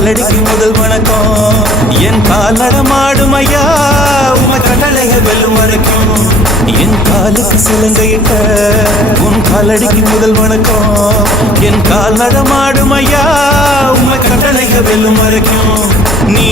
காலடிக்கு முதல் வணக்கம் என் கால் நடமாடும் ஐயா உமை கட்டளைய வெல்லும் வரைக்கும் என் காலுக்கு சிலங்கையிட்ட உன் காலடிக்கு முதல் வணக்கம் என் கால் நடமாடும் ஐயா உமை கட்டளைய வெல்லும் வரைக்கும் நீ